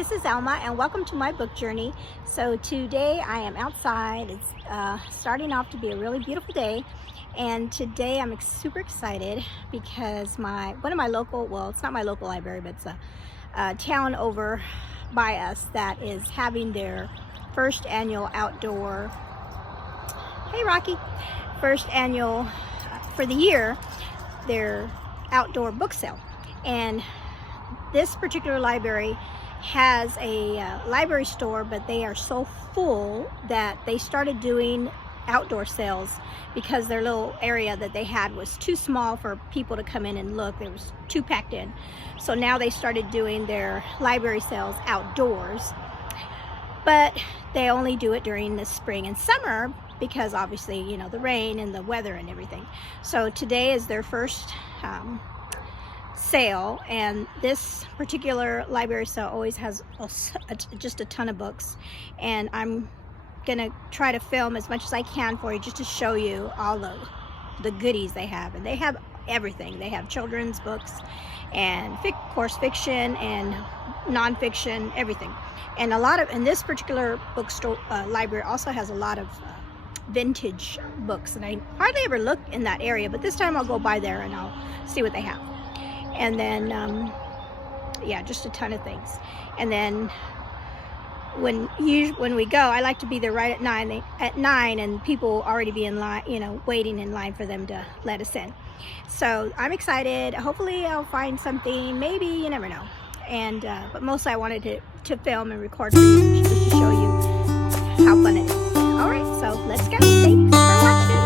this is Alma and welcome to my book journey. So today I am outside. It's starting off to be a really beautiful day, and today I'm super excited because one of my local, well, it's not my local library, but it's a town over by us that is having their first annual outdoor, hey Rocky, first annual for the year, their outdoor book sale. And this particular library has a library store, but they are so full that they started doing outdoor sales because their little area that they had was too small for people to come in and look. It was too packed in. So now they started doing their library sales outdoors, but they only do it during the spring and summer because obviously, you know, the rain and the weather and everything. So today is their first sale, and this particular library sale always has just a ton of books, and I'm gonna try to film as much as I can for you just to show you all the goodies they have. And they have everything. They have children's books and of course fiction and non-fiction, everything. And this particular bookstore library also has a lot of vintage books, and I hardly ever look in that area, but this time I'll go by there and I'll see what they have. And then yeah, just a ton of things. And then when we go, I like to be there right at 9 and people already be in line, you know, waiting in line for them to let us in. So I'm excited. Hopefully I'll find something, maybe, you never know. And but mostly I wanted to film and record for you just to show you how fun it is. All right, so let's go. Thanks for watching.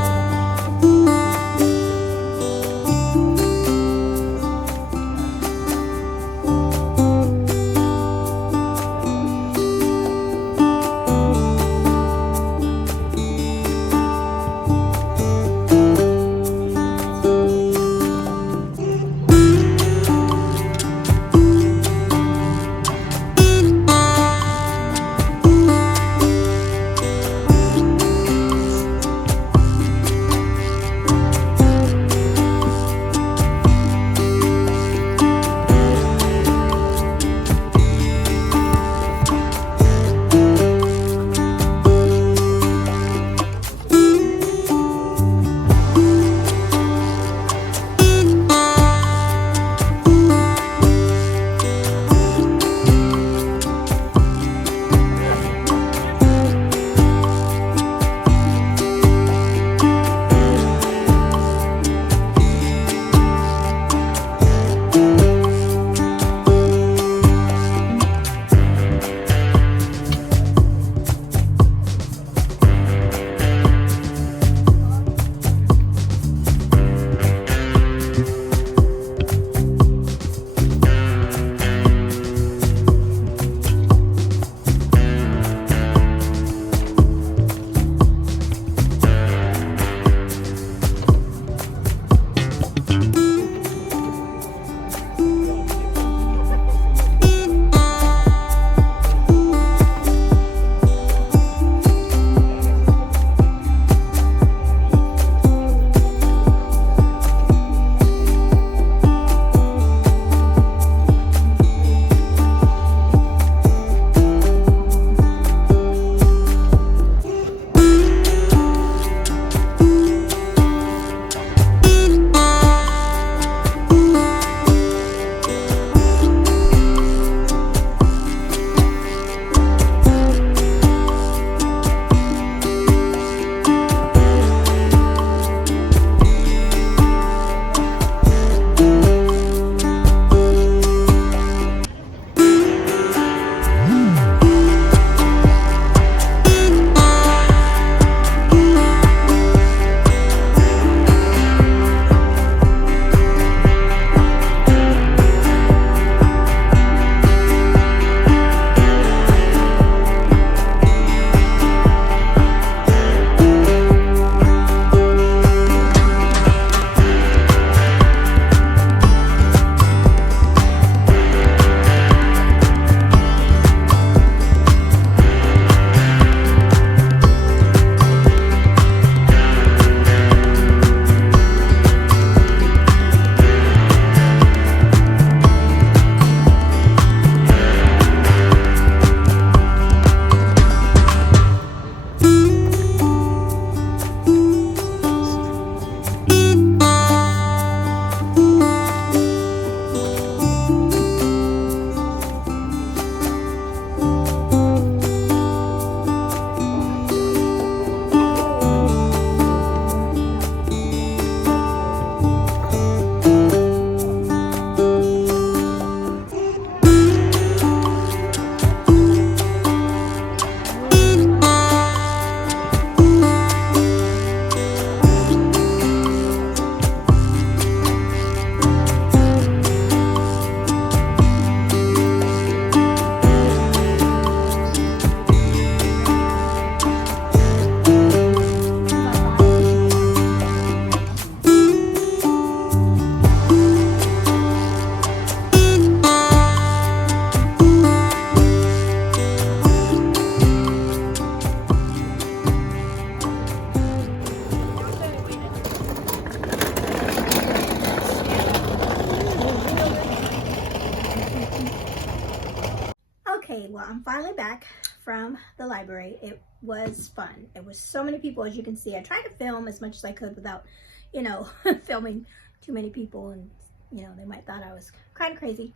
I'm finally back from the library. It was fun. It was so many people, as you can see. I tried to film as much as I could without, you know, filming too many people, and, you know, they might thought I was kind of crazy.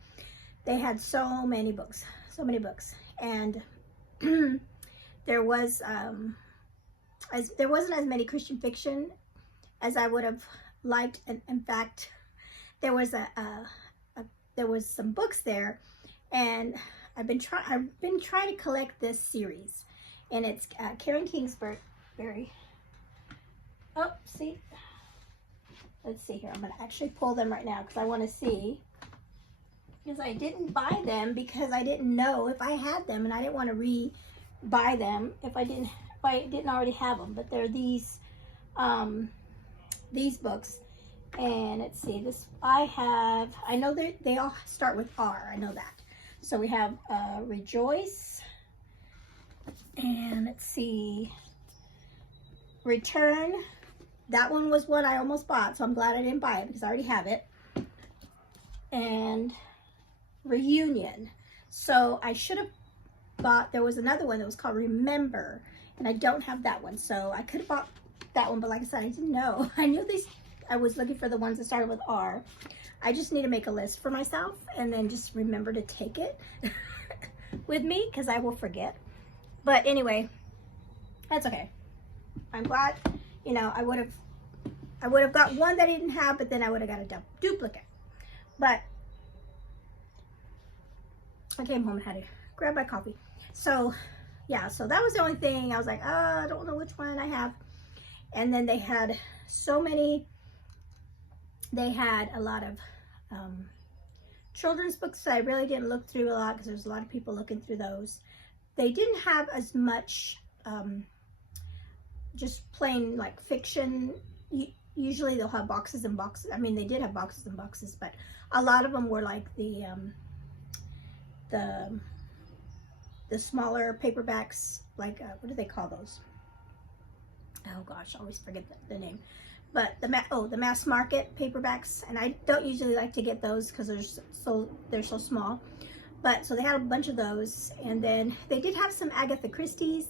They had so many books, and there was there wasn't as many Christian fiction as I would have liked. And in fact, there was there was some books there, and I've been trying to collect this series, and it's Karen Kingsbury. Oh, see, let's see here. I'm gonna actually pull them right now because I want to see, because I didn't buy them because I didn't know if I had them, and I didn't want to re-buy them if I didn't already have them. But they're these books, and let's see, this I know they all start with R. I know that. So we have Rejoice, and let's see, Return. That one was what I almost bought, so I'm glad I didn't buy it because I already have it. And Reunion. So I should have bought, there was another one that was called Remember, and I don't have that one. So I could have bought that one, but like I said, I didn't know. I knew these, I was looking for the ones that started with R. I just need to make a list for myself and then just remember to take it with me, because I will forget. But anyway, that's okay. I'm glad, you know, I would have got one that I didn't have, but then I would have got a duplicate. But I came home and had to grab my coffee. So yeah, so that was the only thing. I was like, I don't know which one I have. And then they had so many. They had a lot of children's books that I really didn't look through a lot because there's a lot of people looking through those. They didn't have as much just plain like fiction. Usually they'll have boxes and boxes. I mean, they did have boxes and boxes, but a lot of them were like the smaller paperbacks, like what do they call those? Oh gosh, I always forget the name. But the mass market paperbacks, and I don't usually like to get those because they're so small. But so they had a bunch of those, and then they did have some Agatha Christie's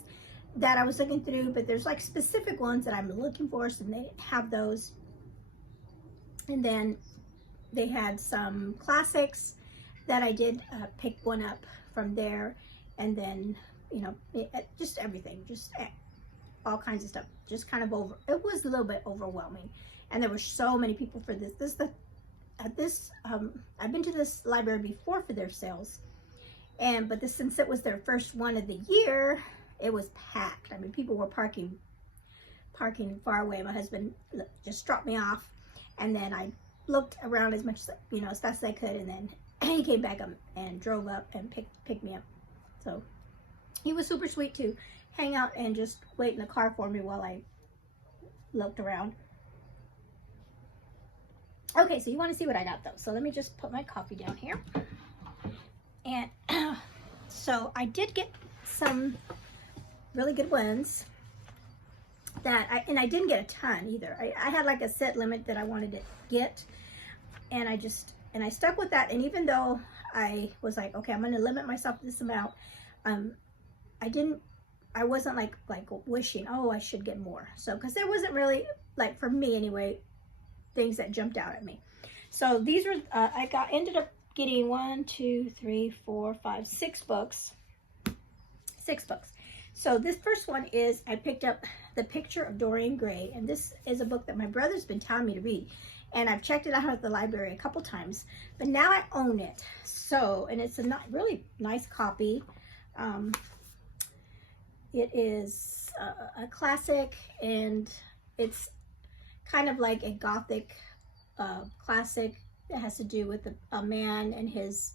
that I was looking through, but there's like specific ones that I'm looking for, so they didn't have those. And then they had some classics that I did pick one up from there, and then, you know, just everything, just all kinds of stuff, just kind of it was a little bit overwhelming, and there were so many people for this. I've been to this library before for their sales, but since it was their first one of the year, it was packed. I mean, people were parking far away. My husband just dropped me off, and then I looked around as much as, you know, as fast as I could, and then he came back up and drove up and picked me up. So he was super sweet to hang out and just wait in the car for me while I looked around. Okay, so you want to see what I got though. So let me just put my coffee down here. And so I did get some really good ones that I didn't get a ton either. I had like a set limit that I wanted to get, and I stuck with that. And even though I was like, okay, I'm going to limit myself to this amount, I wasn't like wishing, oh, I should get more. So, because there wasn't really, like for me anyway, things that jumped out at me. So these were, ended up getting 6 books. 6 books. So this first one is, I picked up The Picture of Dorian Gray, and this is a book that my brother's been telling me to read, and I've checked it out at the library a couple times, but now I own it. So, and it's a really nice copy. It is a classic, and it's kind of like a gothic classic that has to do with a man and his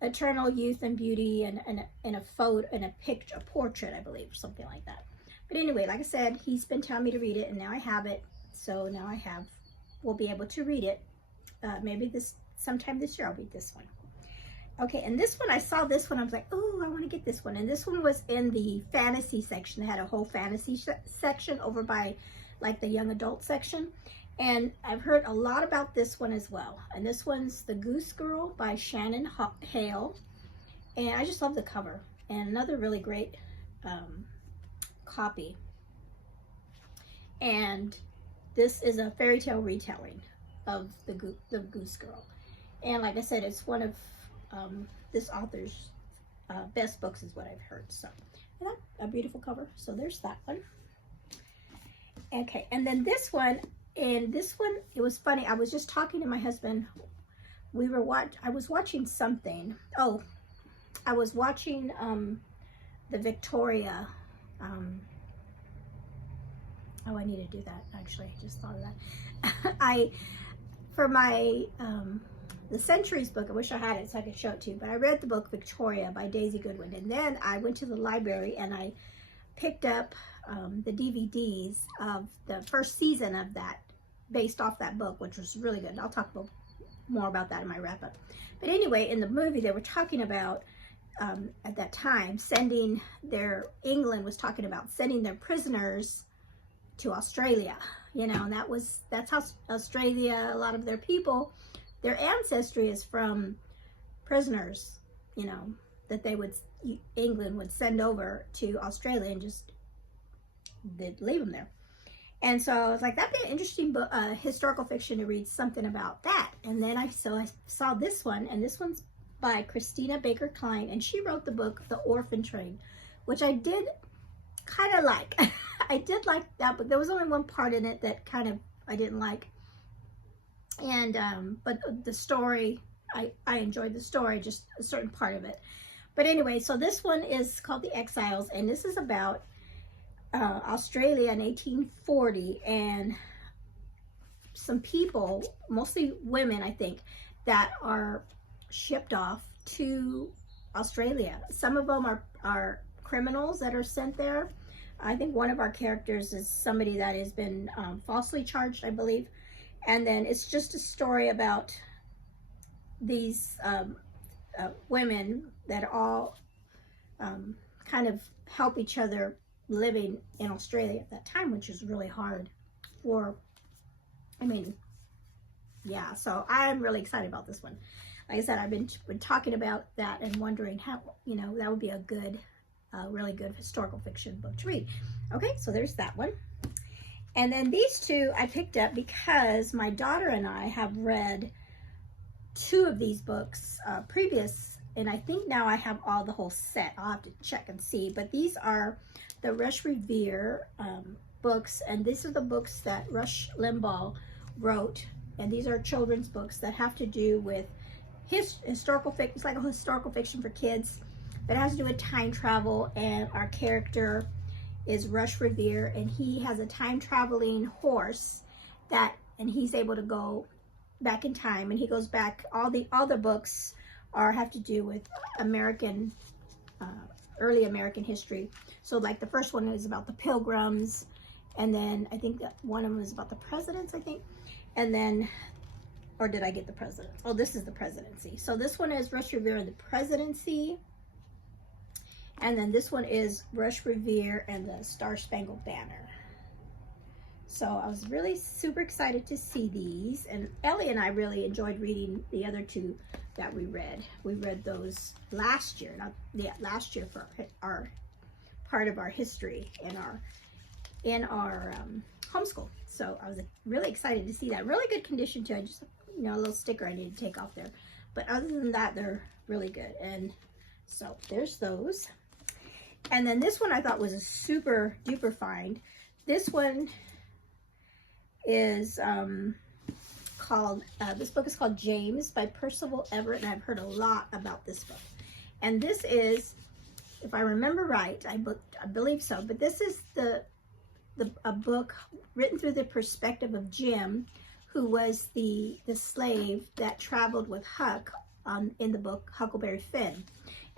eternal youth and beauty, and a photo and a picture, a portrait, I believe, or something like that. But anyway, like I said, he's been telling me to read it, and now I have it. So now we'll be able to read it. Maybe sometime this year I'll read this one. Okay, and this one, I saw this one, I was like, oh, I want to get this one. And this one was in the fantasy section. They had a whole fantasy section over by like the young adult section. And I've heard a lot about this one as well. And this one's The Goose Girl by Shannon Hale. And I just love the cover. And another really great copy. And this is a fairy tale retelling of the Goose Girl. And like I said, it's one of this author's best books is what I've heard. So a beautiful cover. So there's that one. Okay, and then this one, and this one, it was funny. I was just talking to my husband. I was watching something. Oh, I was watching the Victoria. Oh, I need to do that. Actually, I just thought of that. For my the Centuries book, I wish I had it so I could show it to you, but I read the book Victoria by Daisy Goodwin, and then I went to the library and I picked up the DVDs of the first season of that, based off that book, which was really good. I'll talk more about that in my wrap up. But anyway, in the movie, they were talking about at that time England was talking about sending their prisoners to Australia, you know, and that's how Australia, a lot of their people, their ancestry is from prisoners, you know, that England would send over to Australia and just they'd leave them there. And so I was like, that'd be an interesting book, historical fiction to read something about that. And then I saw this one, and this one's by Christina Baker Klein, and she wrote the book The Orphan Train, which I did kind of like. I did like that, but there was only one part in it that kind of I didn't like. And but the story, I enjoyed the story, just a certain part of it. But anyway, so this one is called The Exiles, and this is about Australia in 1840, and some people, mostly women, I think, that are shipped off to Australia. Some of them are criminals that are sent there. I think one of our characters is somebody that has been falsely charged, I believe. And then it's just a story about these women that all kind of help each other living in Australia at that time, which is really hard yeah, so I'm really excited about this one. Like I said, I've been talking about that and wondering how, you know, that would be a good, really good historical fiction book to read. Okay, so there's that one. And then these two I picked up because my daughter and I have read two of these books previous, and I think now I have the whole set. I'll have to check and see, but these are the Rush Revere books, and these are the books that Rush Limbaugh wrote, and these are children's books that have to do with historical fiction. It's like a historical fiction for kids that has to do with time travel, and our character is Rush Revere, and he has a time traveling horse and he's able to go back in time, and he goes back. All the books have to do with American early American history. So like the first one is about the Pilgrims, and then I think that one of them is about the presidents, I think. And then, or did I get the presidents? Oh, this is the presidency. So this one is Rush Revere and the presidency. And then this one is Rush Revere and the Star Spangled Banner. So I was really super excited to see these. And Ellie and I really enjoyed reading the other two that we read. We read those last year, last year for our part of our history in our homeschool. So I was really excited to see that. Really good condition too. I just, you know, a little sticker I need to take off there. But other than that, they're really good. And so there's those. And then this one I thought was a super duper find. This one is called, this book is called James by Percival Everett, and I've heard a lot about this book. And this is, if I remember right, I believe so, but this is a book written through the perspective of Jim, who was the slave that traveled with Huck in the book Huckleberry Finn.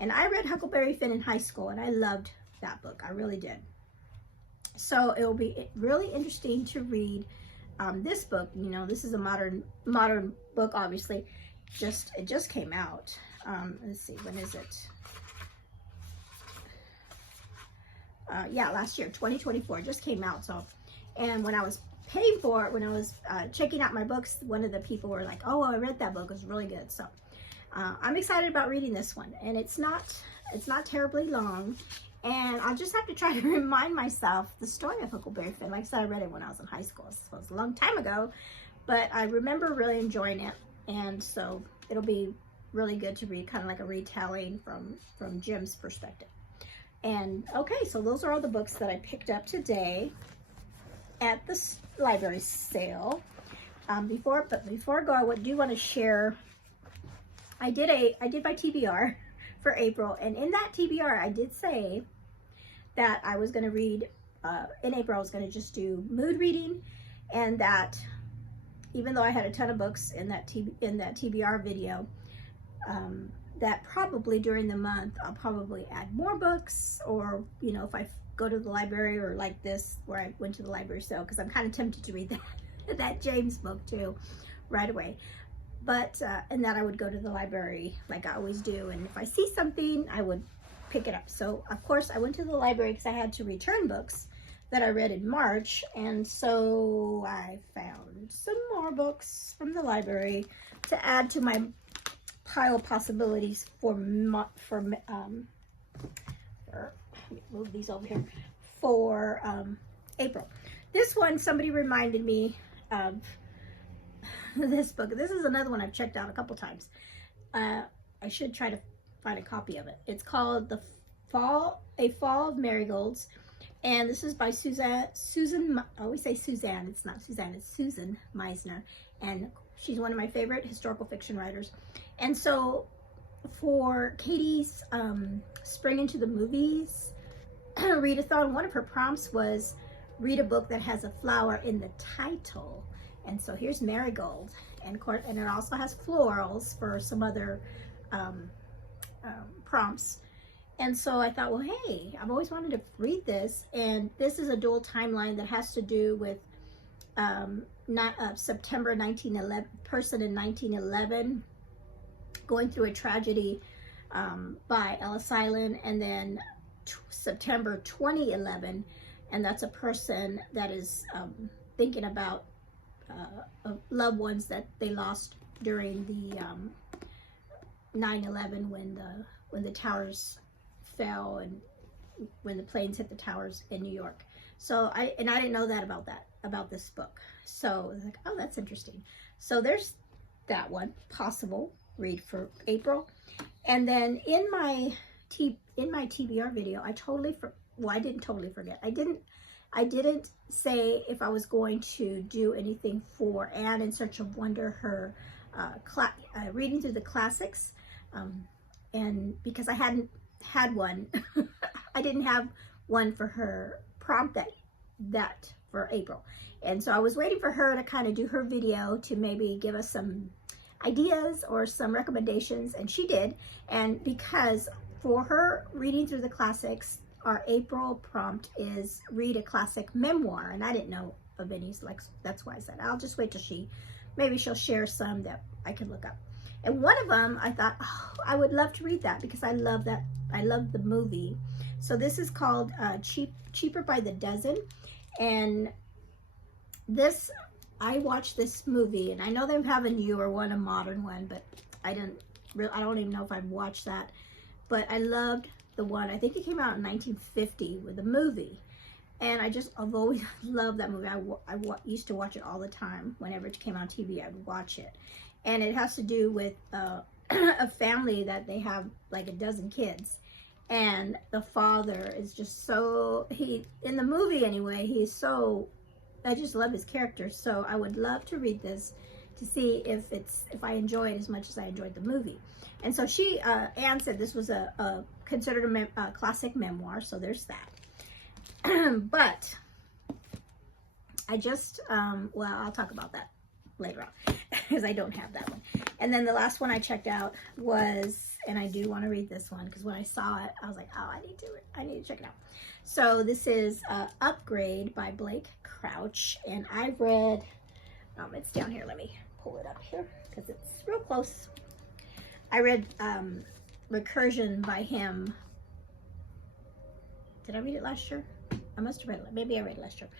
And I read Huckleberry Finn in high school, and I loved that book. I really did. So it will be really interesting to read this book. You know, this is a modern book, obviously. It just came out. Let's see, when is it? Yeah, last year, 2024, just came out. So, and when I was paying for it, when I was checking out my books, one of the people were like, oh, I read that book, it was really good. So I'm excited about reading this one, and it's not terribly long, and I'll just have to try to remind myself the story of Huckleberry Finn. Like I said, I read it when I was in high school, so it was a long time ago, but I remember really enjoying it, and so it'll be really good to read, kind of like a retelling from Jim's perspective. And okay, so those are all the books that I picked up today at the library sale. Before I go, I do want to share. I did my TBR for April, and in that TBR, I did say that I was going to read in April. I was going to just do mood reading, and that even though I had a ton of books in that TBR video, that probably during the month I'll probably add more books, or you know, if I go to the library, or like this where I went to the library sale, because I'm kind of tempted to read that James book too right away, but and that I would go to the library like I always do, and if I see something I would pick it up. So of course I went to the library because I had to return books that I read in March, and so I found some more books from the library to add to my pile of possibilities for let me move these over here, for April. This one, somebody reminded me of this book. This is another one I've checked out a couple times. I should try to find a copy of it. It's called A Fall of Marigolds, and this is by Susan, I always say Suzanne, it's not Suzanne, it's Susan Meisner, and she's one of my favorite historical fiction writers. And so for Katie's Spring into the Movies readathon, one of her prompts was read a book that has a flower in the title. And so here's Marigold, and it also has florals for some other prompts. And so I thought, well, hey, I've always wanted to read this, and this is a dual timeline that has to do with September 1911, person in 1911 going through a tragedy by Ellis Island, and then September 2011, and that's a person that is thinking about loved ones that they lost during the 9/11 when the towers fell, and when the planes hit the towers in New York. So I didn't know that about this book. So I was like, oh, that's interesting. So there's that one possible read for April. And then in my TBR video, I didn't totally forget. I didn't say if I was going to do anything for Anne in Search of Wonder, her reading through the classics, and because I hadn't had one, I didn't have one for her prompt that for April, and so I was waiting for her to kind of do her video to maybe give us some ideas or some recommendations, and she did. And because for her reading through the classics, our April prompt is read a classic memoir, and I didn't know of any, like, that's why I said I'll just wait till maybe she'll share some that I can look up. And one of them, I thought, oh, I would love to read that because I love the movie. So this is called Cheaper by the Dozen, and this, I watched this movie, and I know they have a newer one, a modern one, but I don't even know if I've watched that. But I loved the one, I think it came out in 1950 with a movie, and I've always loved that movie. I used to watch it all the time. Whenever it came on TV, I would watch it. And it has to do with a family that they have like a dozen kids, and the father is just so, in the movie anyway, I just love his character. So I would love to read this to see if I enjoy it as much as I enjoyed the movie. And so Anne said this was considered a classic memoir, so there's that. But I just, well, I'll talk about that later on because I don't have that one. And then the last one I checked out was, and I do want to read this one because when I saw it, I was like, oh, I need to check it out. So this is Upgrade by Blake Crouch, and I've read, it's down here, let me pull it up here because it's real close. I read Recursion by him. Did I read it last year? I must have read it, maybe I read it last year.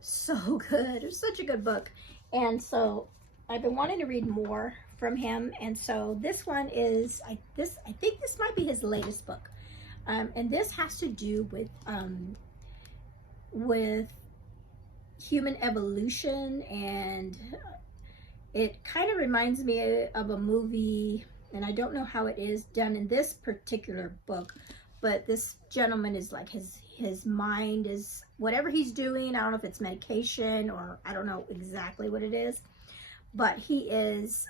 So good. It's such a good book. And so I've been wanting to read more from him. And so this one is, I think this might be his latest book. And this has to do with human evolution, and it kind of reminds me of a movie, and I don't know how it is done in this particular book, but this gentleman is like, his mind is, whatever he's doing, I don't know if it's medication or I don't know exactly what it is, but he is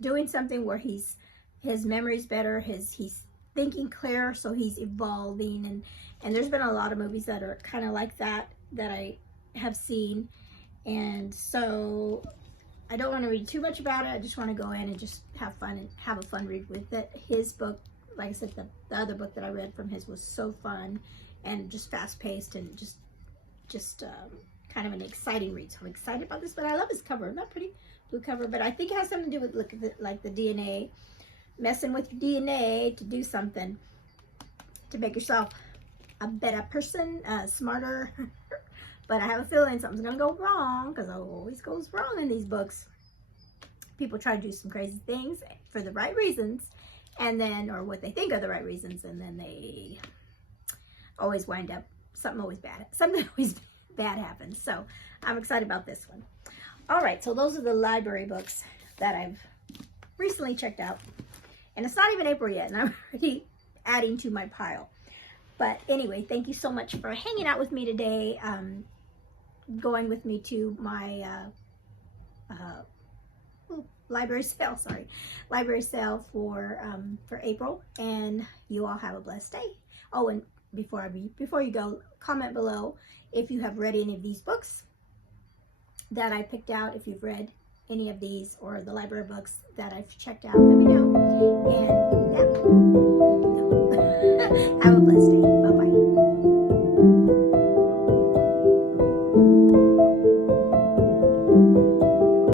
doing something where his memory's better, he's thinking clearer, so he's evolving, and there's been a lot of movies that are kind of like that I have seen. And so I don't want to read too much about it. I just want to go in and just have fun and have a fun read with it. His book, like I said, the other book that I read from his was so fun and just fast paced and just kind of an exciting read. So I'm excited about this, but I love his cover. Not pretty blue cover, but I think it has something to do with like the DNA, messing with your DNA to do something to make yourself a better person, smarter. But I have a feeling something's gonna go wrong, because it always goes wrong in these books. People try to do some crazy things for the right reasons, and then, or what they think are the right reasons, and then they always wind up, something always bad happens. So I'm excited about this one. All right, so those are the library books that I've recently checked out. And it's not even April yet, and I'm already adding to my pile. But anyway, thank you so much for hanging out with me today, going with me to my library sale for April. And you all have a blessed day. Oh, and before you go, comment below if you have read any of these books that I picked out. If you've read any of these or the library books that I've checked out, let me know. And yeah.